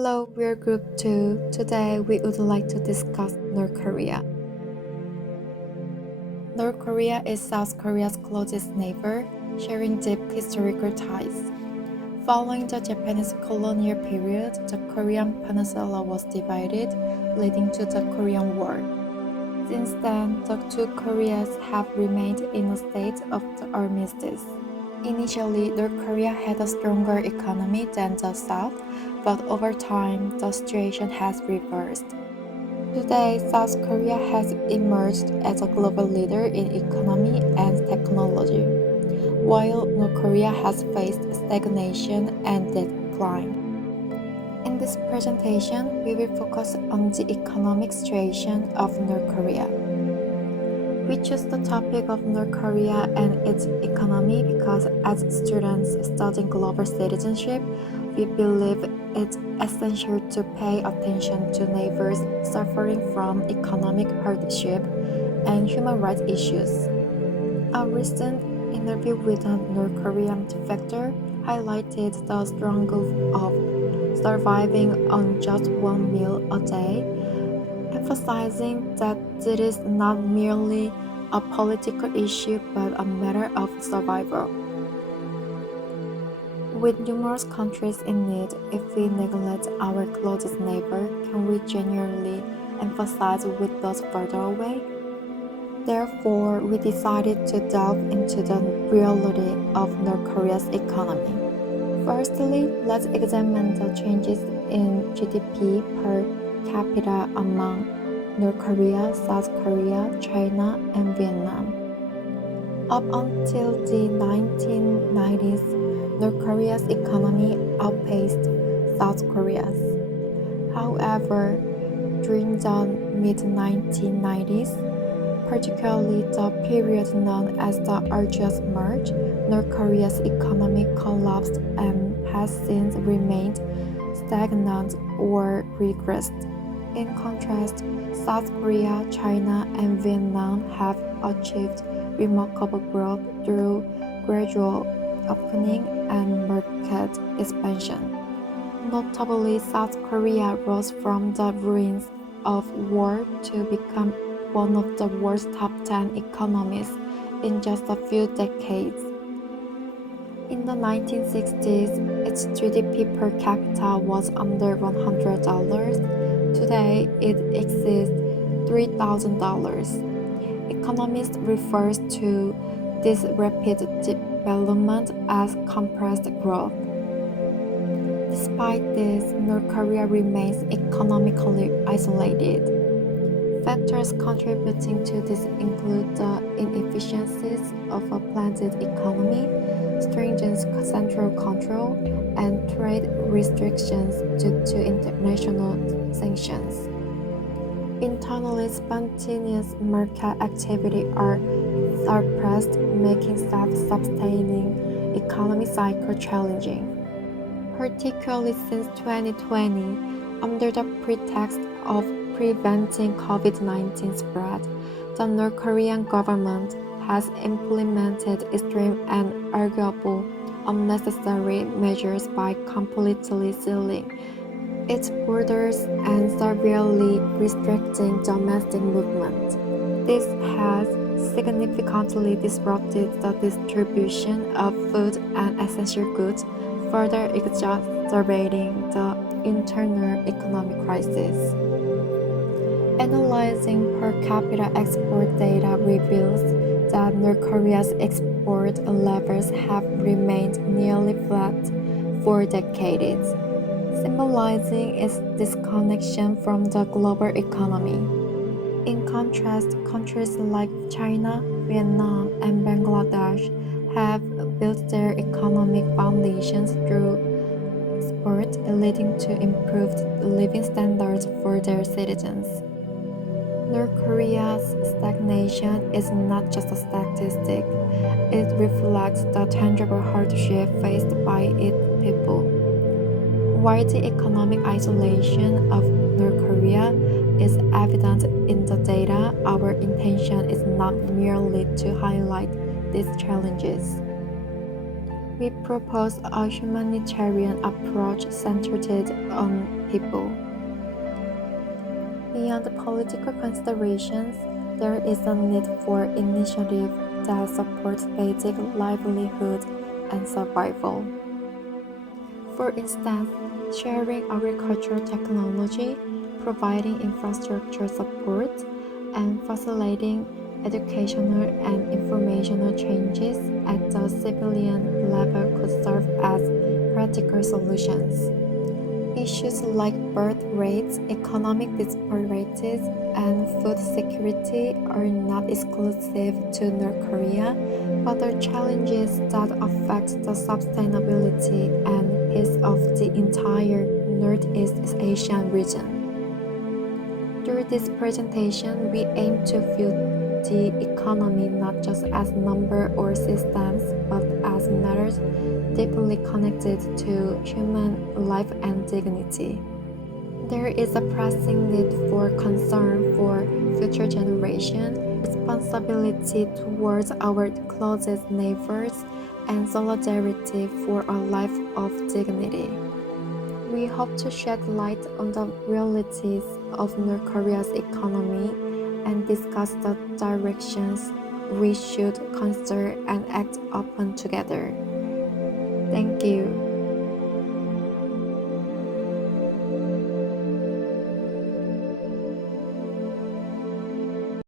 Hello, we're Group 2. Today we would like to discuss North Korea. North Korea is South Korea's closest neighbor, sharing deep historical ties. Following the Japanese colonial period, the Korean peninsula was divided, leading to the Korean War. Since then, the two Koreas have remained in a state of the armistice. Initially, North Korea had a stronger economy than the South, but over time, the situation has reversed. Today, South Korea has emerged as a global leader in economy and technology, while North Korea has faced stagnation and decline. In this presentation, we will focus on the economic situation of North Korea. We chose the topic of North Korea and its economy because as students studying global citizenship, we believe it's essential to pay attention to neighbors suffering from economic hardship and human rights issues. A recent interview with a North Korean defector highlighted the struggle of surviving on just one meal a day, emphasizing that it is not merely a political issue but a matter of survival. With numerous countries in need, if we neglect our closest neighbor, can we genuinely empathize with those further away? Therefore, we decided to delve into the reality of North Korea's economy. Firstly, let's examine the changes in GDP per capita among North Korea, South Korea, China, and Vietnam. Up until the 1990s, North Korea's economy outpaced South Korea's. However, during the mid-1990s, particularly the period known as the Arduous March, North Korea's economy collapsed and has since remained stagnant or regressed. In contrast, South Korea, China, and Vietnam have achieved remarkable growth through gradual opening and market expansion. Notably, South Korea rose from the ruins of war to become one of the world's top 10 economies in just a few decades. In the 1960s, its GDP per capita was under $100. Today, it exceeds $3,000. Economists refer to this rapid development as compressed growth. Despite this, North Korea remains economically isolated. Factors contributing to this include the inefficiencies of a planted economy, stringent central control, and trade restrictions due to international sanctions. Internally spontaneous market activity are suppressed, making self-sustaining economic cycle challenging. Particularly since 2020, under the pretext of preventing COVID-19 spread, the North Korean government has implemented extreme and arguable unnecessary measures by completely sealing its borders and severely restricting domestic movement. This has significantly disrupted the distribution of food and essential goods, further exacerbating the internal economic crisis. Analyzing per capita export data reveals that North Korea's export levels have remained nearly flat for decades, symbolizing its disconnection from the global economy. In contrast, countries like China, Vietnam, and Bangladesh have built their economic foundations through export, leading to improved living standards for their citizens. North Korea's stagnation is not just a statistic, it reflects the tangible hardship faced by its people. While the economic isolation of North Korea is evident in the data, our intention is not merely to highlight these challenges. We propose a humanitarian approach centered on people. Beyond the political considerations, there is a need for initiative that supports basic livelihood and survival. For instance, sharing agricultural technology, providing infrastructure support, and facilitating educational and informational changes at the civilian level could serve as practical solutions. Issues like birth rates, economic disparities, and food security are not exclusive to North Korea, but are challenges that affect the sustainability and peace of the entire Northeast Asian region. Through this presentation, we aim to view the economy not just as number or systems, but as matters deeply connected to human life and dignity. There is a pressing need for concern for future generations, responsibility towards our closest neighbors, and solidarity for a life of dignity. We hope to shed light on the realities of North Korea's economy and discuss the directions we should consider and act upon together. Thank you.